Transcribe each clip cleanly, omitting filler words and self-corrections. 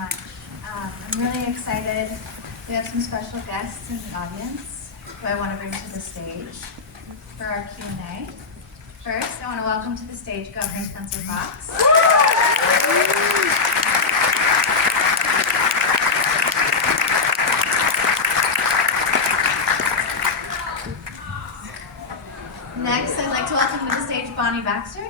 much. I'm really excited. We have some special guests in the audience who I want to bring to the stage for our Q&A. First, I want to welcome to the stage Governor Spencer Cox. Next, I'd like to welcome to the stage Bonnie Baxter.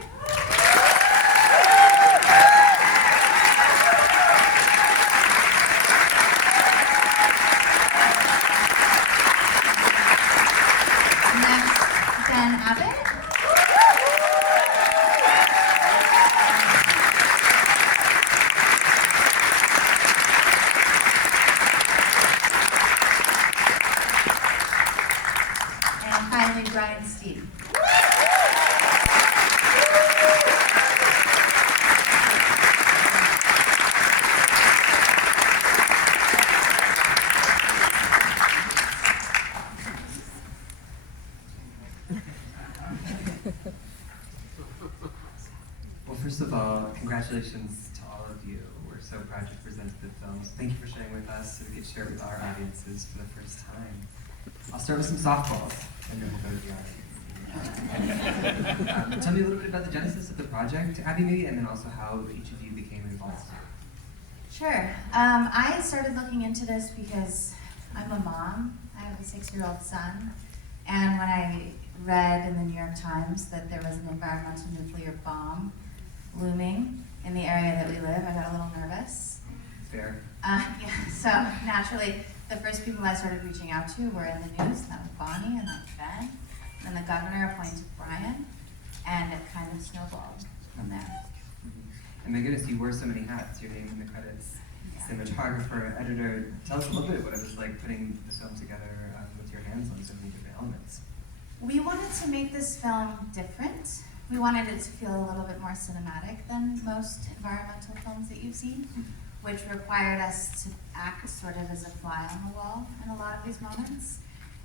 Well, first of all, congratulations to all of you. We're so proud to present the films. Thank you for sharing with us so we get to share it with our audiences for the first time. I'll start with some softballs, and then we'll go to the audience. Tell me a little bit about the genesis of the project, Abby, maybe, and then also how each of you became involved. Sure. I started looking into this because I'm a mom. I have a 6-year-old son, and when I read in the New York Times that there was an environmental nuclear bomb looming in the area that we live, I got a little nervous. Fair. Yeah, so naturally, the first people I started reaching out to were in the news, and that was Bonnie, and that was Ben, and then the governor appointed Brian, and it kind of snowballed from there. Mm-hmm. And my goodness, you wore so many hats, your name in the credits. Yeah. Cinematographer, editor. Tell us a little bit what it was like putting the film together with your hands on so many different elements. We wanted to make this film different. We wanted it to feel a little bit more cinematic than most environmental films that you've seen, which required us to act sort of as a fly on the wall in a lot of these moments.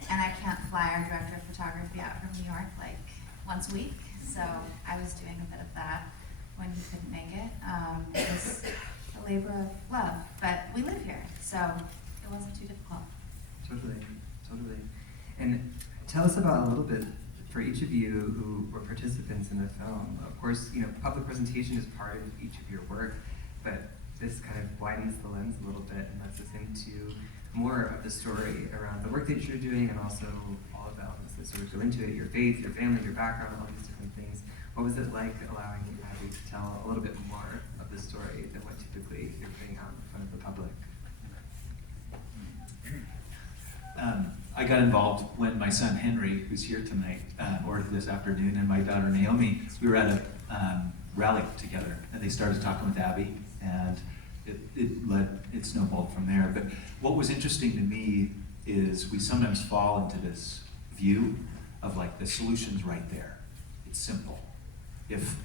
And I can't fly our director of photography out from New York like once a week, so I was doing a bit of that when he couldn't make it. It was a labor of love, but we live here, so it wasn't too difficult. Totally. And tell us about a little bit, for each of you who were participants in the film. Of course, public presentation is part of each of your work, but this kind of widens the lens a little bit and lets us into more of the story around the work that you're doing and also all of the elements that sort of go into it, your faith, your family, your background, all these different things. What was it like allowing Abby to tell a little bit more of the story than what typically you're putting out in front of the public? I got involved when my son Henry, who's here tonight, or this afternoon, and my daughter Naomi, we were at a rally together, and they started talking with Abby, and it snowballed from there. But what was interesting to me is we sometimes fall into this view of like the solution's right there. It's simple. If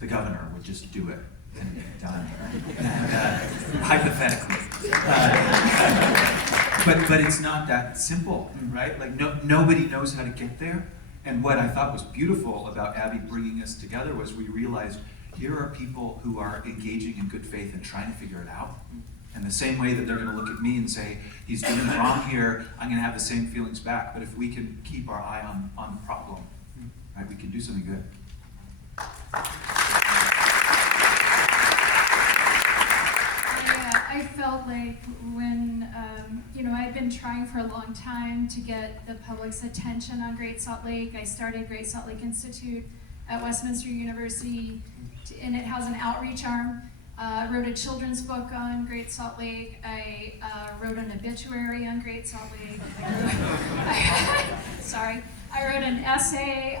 the governor would just do it, and get done. Hypothetically. But it's not that simple, right? Like nobody knows how to get there. And what I thought was beautiful about Abby bringing us together was we realized here are people who are engaging in good faith and trying to figure it out. And the same way that they're going to look at me and say, he's doing wrong here, I'm going to have the same feelings back. But if we can keep our eye on the problem, right, we can do something good. I felt like when, I'd been trying for a long time to get the public's attention on Great Salt Lake. I started Great Salt Lake Institute at Westminster University, and it has an outreach arm. I wrote a children's book on Great Salt Lake. I wrote an obituary on Great Salt Lake. I wrote an essay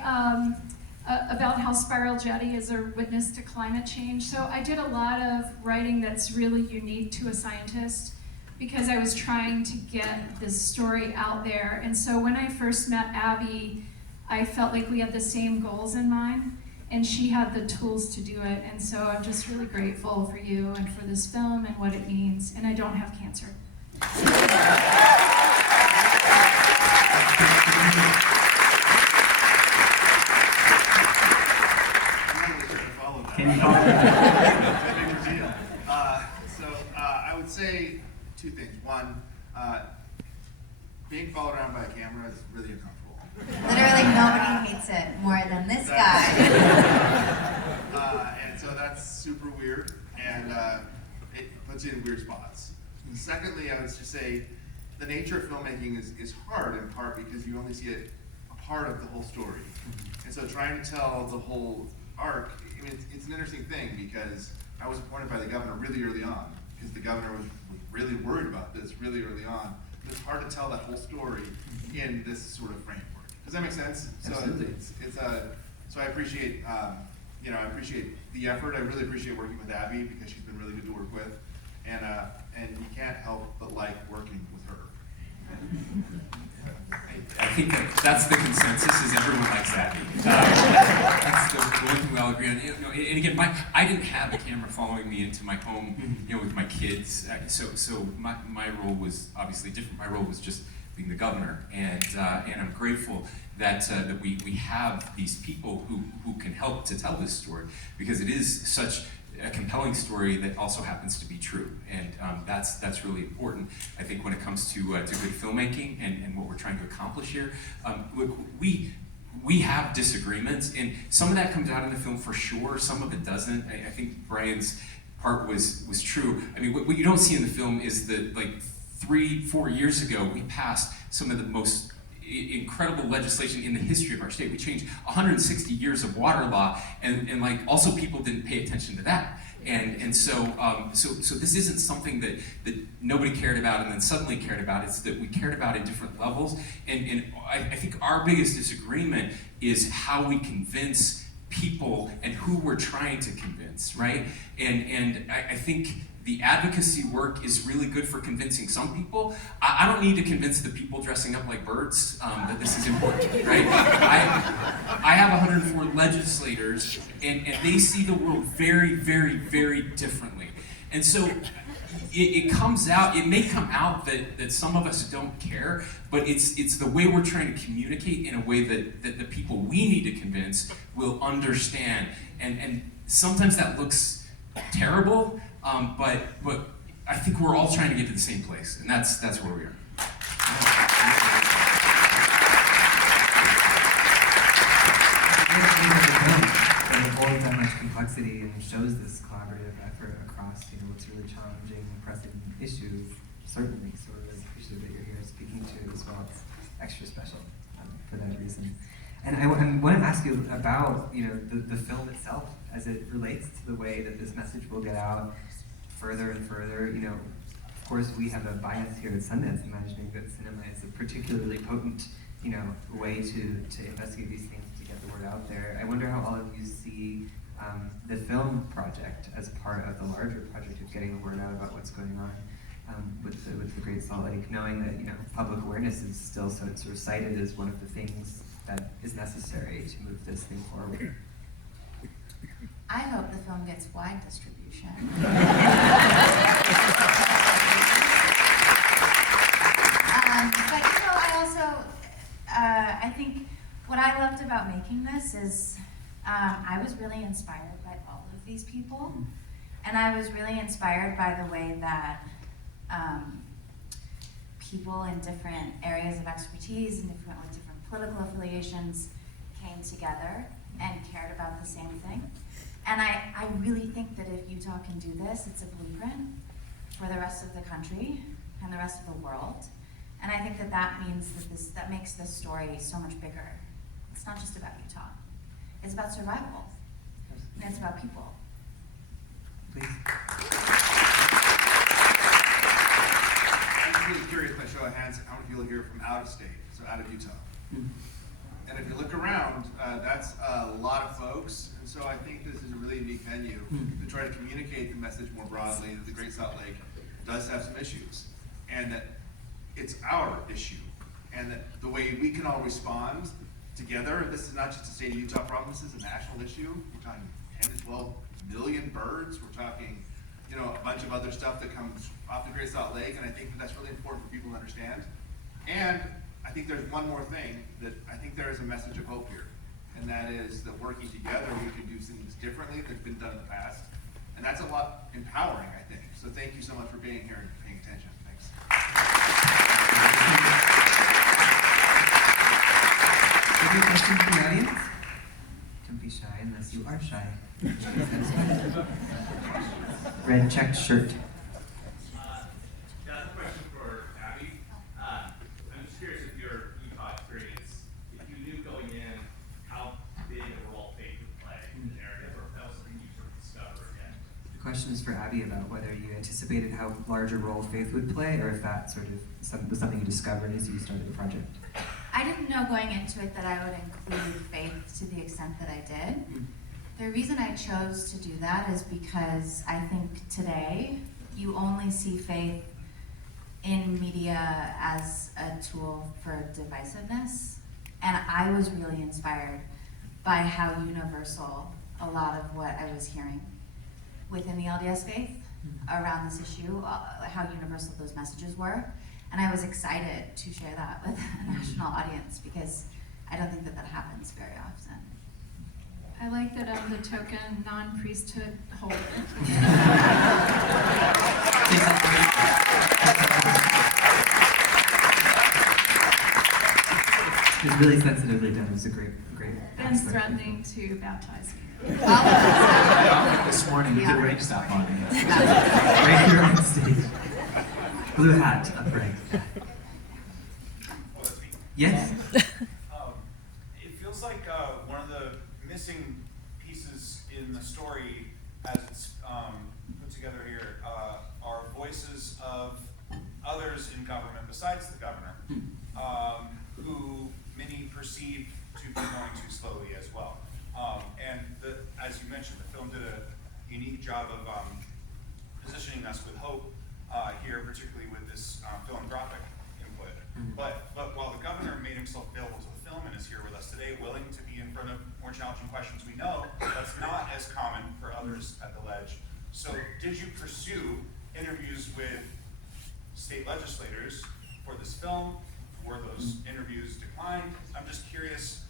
about how Spiral Jetty is a witness to climate change. So I did a lot of writing that's really unique to a scientist because I was trying to get this story out there. And so when I first met Abby, I felt like we had the same goals in mind, and she had the tools to do it. And so I'm just really grateful for you and for this film and what it means. And I don't have cancer. Can you talk? Big reveal. I would two things. One, being followed around by a camera is really uncomfortable. Literally nobody hates it more than this guy. And so that's super weird, and it puts you in weird spots. Secondly, I would just say the nature of filmmaking is hard in part because you only see a part of the whole story. And so trying to tell the whole arc, I mean, it's an interesting thing because I was appointed by the governor really early on because the governor was really worried about this really early on. It's hard to tell that whole story in this sort of framework. Does that make sense? Absolutely. So I appreciate, I appreciate the effort. I really appreciate working with Abby because she's been really good to work with, and you can't help but like working with her. I think that's the consensus, is everyone likes Abby. That's the one thing we all agree on. And again, I didn't have a camera following me into my home, with my kids. So my role was obviously different. My role was just being the governor, and I'm grateful that we have these people who can help to tell this story, because it is such a compelling story that also happens to be true, and that's really important. I think when it comes to good filmmaking and what we're trying to accomplish here, look, we have disagreements, and some of that comes out in the film for sure. Some of it doesn't. I think Brian's part was true. I mean, what you don't see in the film is that, like, 3-4 years ago, we passed some of the most incredible legislation in the history of our state. We changed 160 years of water law, and like, also people didn't pay attention to that. And so this isn't something that nobody cared about and then suddenly cared about. It's that we cared about at different levels. And I think our biggest disagreement is how we convince people and who we're trying to convince, right? And I think the advocacy work is really good for convincing some people. I don't need to convince the people dressing up like birds that this is important, right? I have 104 legislators, and they see the world very, very, very differently. And so it comes out, it may come out that some of us don't care, but it's the way we're trying to communicate in a way that the people we need to convince will understand. And sometimes that looks terrible, but I think we're all trying to get to the same place, and that's where we are. It avoids that much complexity and shows this collaborative effort across, what's a really challenging, pressing issue. Certainly, so we're really appreciative that you're here speaking to it as well. It's extra special for that reason. And I want to ask you about, the film itself as it relates to the way that this message will get out further and further. Of course, we have a bias here at Sundance. Imagining Good Cinema is a particularly potent, way to investigate these things, to get the word out there. I wonder how all of you see the film project as part of the larger project of getting the word out about what's going on with the Great Salt Lake, knowing that public awareness is still sort of cited as one of the things that is necessary to move this thing forward. I hope the film gets wide distribution. But I also, I think what I loved about making this is I was really inspired by all of these people, and I was really inspired by the way that people in different areas of expertise and different political affiliations came together and cared about the same thing. And I really think that if Utah can do this, it's a blueprint for the rest of the country and the rest of the world. And I think that means that makes this story so much bigger. It's not just about Utah. It's about survival. And it's about people. Please. I'm really curious, by show of hands, how many people here from out of state, so out of Utah? And if you look around, that's a lot of folks, and so I think this is a really unique venue to try to communicate the message more broadly that the Great Salt Lake does have some issues, and that it's our issue, and that the way we can all respond together, this is not just a state of Utah problem, this is a national issue. We're talking 10 to 12 million birds, we're talking a bunch of other stuff that comes off the Great Salt Lake, and I think that's really important for people to understand. And I think there's one more thing, that I think there is a message of hope here, and that is that working together we can do things differently than has been done in the past, and that's a lot empowering, I think. So thank you so much for being here and paying attention. Thanks. Any questions from the audience? Don't be shy unless you are shy. That's fine. Red checked shirt. That's a question for Abby. I'm just curious if your Utah experience, if you knew going in how big a role faith would play in the narrative, or if that was something you sort of discover again. The question is for Abby about whether you anticipated how large a role faith would play, or if that sort of was something you discovered as you started the project. I didn't know going into it that I would include faith to the extent that I did. The reason I chose to do that is because I think today you only see faith in media as a tool for divisiveness. And I was really inspired by how universal a lot of what I was hearing within the LDS faith around this issue, how universal those messages were. And I was excited to share that with a national audience because I don't think that that happens very often. I like that I'm the token non-priesthood holder. It's really sensitively done. It was a great Ben's aspect. threatening to baptize me. All of us. I offered this morning to get rain stop on me. Right here on stage. Blue hat upright. Yes? It feels like one of the missing pieces in the story as it's put together here are voices of others in government besides the governor, who many perceive to be going too slowly as well. As you mentioned, the film did a unique job of positioning us with hope here, particularly with this philanthropic input. But while the governor made himself available to the film and is here with us today, willing to be in front of more challenging questions, we know that's not as common for others at the ledge. So did you pursue interviews with state legislators for this film? Were those interviews declined? I'm just curious,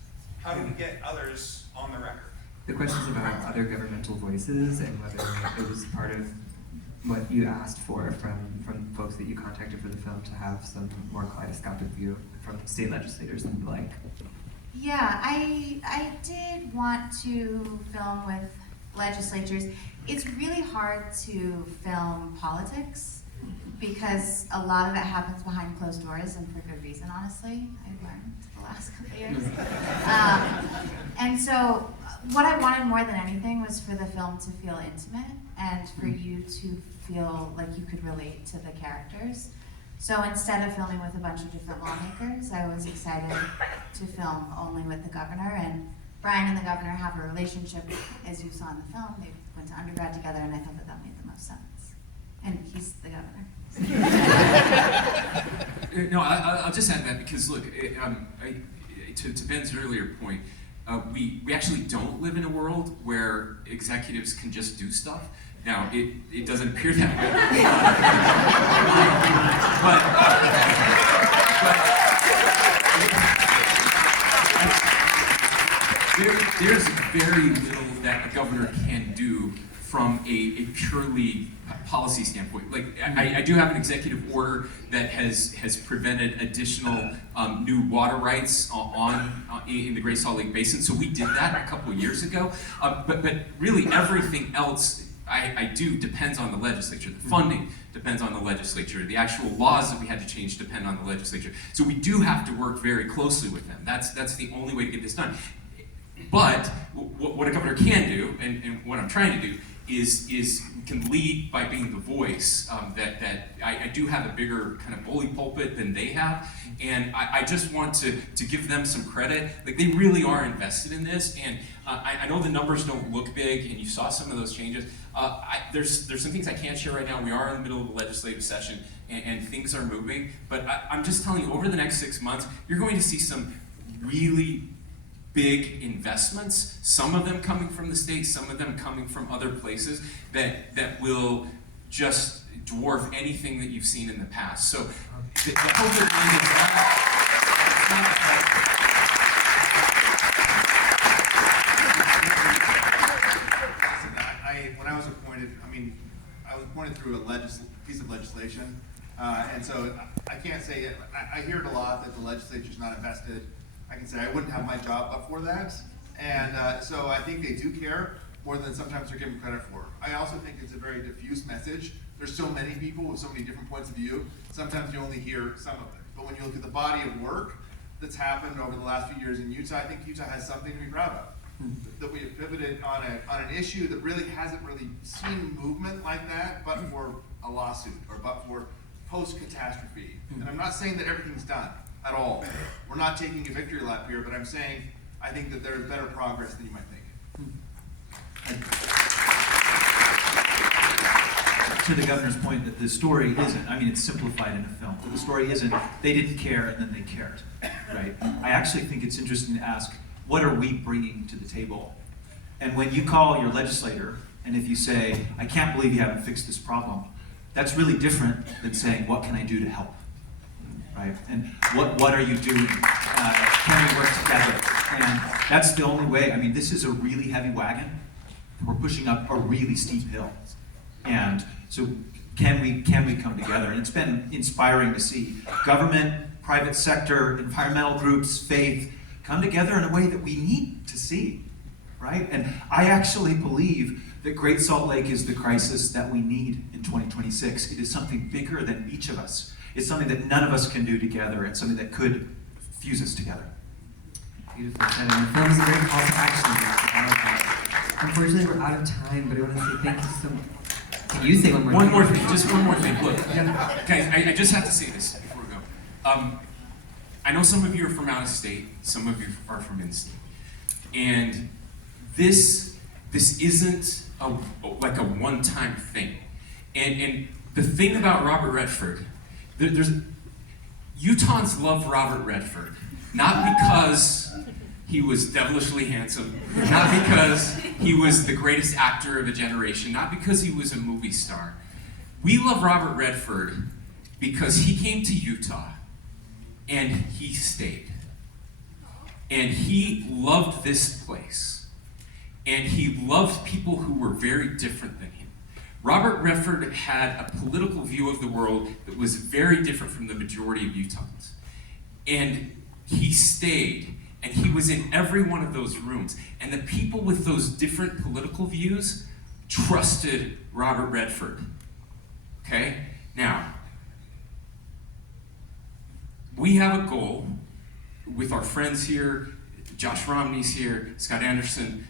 how do we get others on the record? The question's about other governmental voices and whether it was part of what you asked for from folks that you contacted for the film to have some more kaleidoscopic view from state legislators and the like. Yeah, I did want to film with legislatures. It's really hard to film politics because a lot of it happens behind closed doors and for good reason, honestly. I've learned the last couple of years. And so what I wanted more than anything was for the film to feel intimate and for you to feel like you could relate to the characters. So instead of filming with a bunch of different lawmakers, I was excited to film only with the governor. And Brian and the governor have a relationship, as you saw in the film. They went to undergrad together, and I thought that that made the most sense. And he's the governor. No, I'll just add that because look, to Ben's earlier point, we actually don't live in a world where executives can just do stuff. Now, it doesn't appear that way. There's very little that a governor can do from a purely policy standpoint. Like, I do have an executive order that has prevented additional new water rights in the Great Salt Lake Basin. So we did that a couple of years ago. But really everything else I do depends on the legislature. The funding depends on the legislature. The actual laws that we had to change depend on the legislature. So we do have to work very closely with them. That's the only way to get this done. But what a governor can do, and what I'm trying to do, is can lead by being the voice. That I do have a bigger kind of bully pulpit than they have, and I just want to give them some credit. Like, they really are invested in this, and I know the numbers don't look big, and you saw some of those changes. There's some things I can't share right now. We are in the middle of a legislative session, and things are moving. But I'm just telling you, over the next 6 months, you're going to see some really big investments, some of them coming from the state, some of them coming from other places, that will just dwarf anything that you've seen in the past. So the hope of it is When I was appointed, I was appointed through a piece of legislation, and so I can't say it. I hear it a lot that the legislature's not invested. I can say I wouldn't have my job but for that. And so I think they do care more than sometimes they're given credit for. I also think it's a very diffuse message. There's so many people with so many different points of view. Sometimes you only hear some of it. But when you look at the body of work that's happened over the last few years in Utah, I think Utah has something to be proud of. That we have pivoted on an issue that really hasn't really seen movement like that, but for a lawsuit or but for post-catastrophe. And I'm not saying that everything's done at all. We're not taking a victory lap here, but I'm saying I think that there's better progress than you might think. To the governor's point that the story isn't, I mean, it's simplified in a film, but the story isn't, they didn't care and then they cared, right? I actually think it's interesting to ask, what are we bringing to the table? And when you call your legislator, and if you say, I can't believe you haven't fixed this problem, that's really different than saying, what can I do to help? Right? And what are you doing? Can we work together? And that's the only way. I mean, this is a really heavy wagon. We're pushing up a really steep hill. And so can we come together? And it's been inspiring to see government, private sector, environmental groups, faith, come together in a way that we need to see, right? And I actually believe that Great Salt Lake is the crisis that we need in 2026. It is something bigger than each of us. It's something that none of us can do together. It's something that could fuse us together. Beautiful said, and the film is a great call to action. Unfortunately, we're out of time, but I want to say thank you so much. Can you say one more thing? One more thing, just one more thing. Look, Yeah. guys, I just have to say this before we go. I know some of you are from out of state, some of you are from in-state. And this isn't like a one-time thing. And the thing about Robert Redford, Utahns love Robert Redford, not because he was devilishly handsome, not because he was the greatest actor of a generation, not because he was a movie star. We love Robert Redford because he came to Utah and he stayed. And he loved this place. And he loved people who were very different than him. Robert Redford had a political view of the world that was very different from the majority of Utahns. And he stayed, and he was in every one of those rooms. And the people with those different political views trusted Robert Redford. Okay? Now, we have a goal with our friends here. Josh Romney's here, Scott Anderson,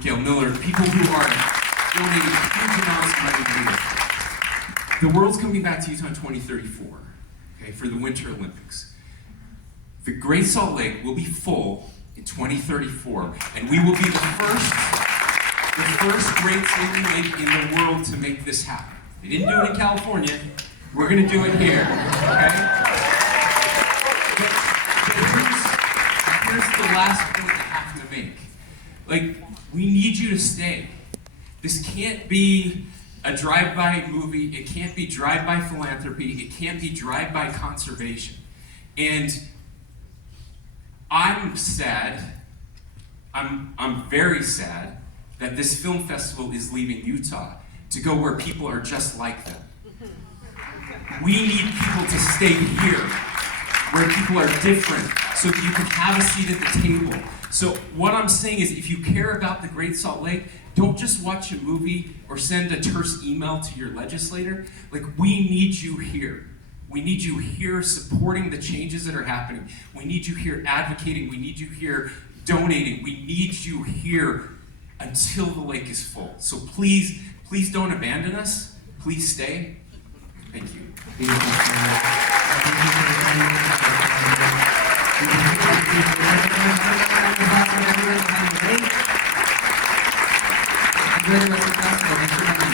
Gail Miller, people who are donating huge amounts of money to this. The world's coming back to Utah in 2034, okay, for the Winter Olympics. The Great Salt Lake will be full in 2034, and we will be the first great saline lake in the world to make this happen. They didn't do it in California. We're going to do it here, okay? Here's the last point I have to make. Like, we need you to stay. This can't be a drive-by movie. It can't be drive-by philanthropy. It can't be drive-by conservation. And I'm sad, I'm very sad that this film festival is leaving Utah to go where people are just like them. We need people to stay here, where people are different, so that you can have a seat at the table. So what I'm saying is, if you care about the Great Salt Lake, don't just watch a movie or send a terse email to your legislator. Like, we need you here. We need you here supporting the changes that are happening. We need you here advocating. We need you here donating. We need you here until the lake is full. So please, please don't abandon us. Please stay. Thank you. Enjoy the rest of the festival.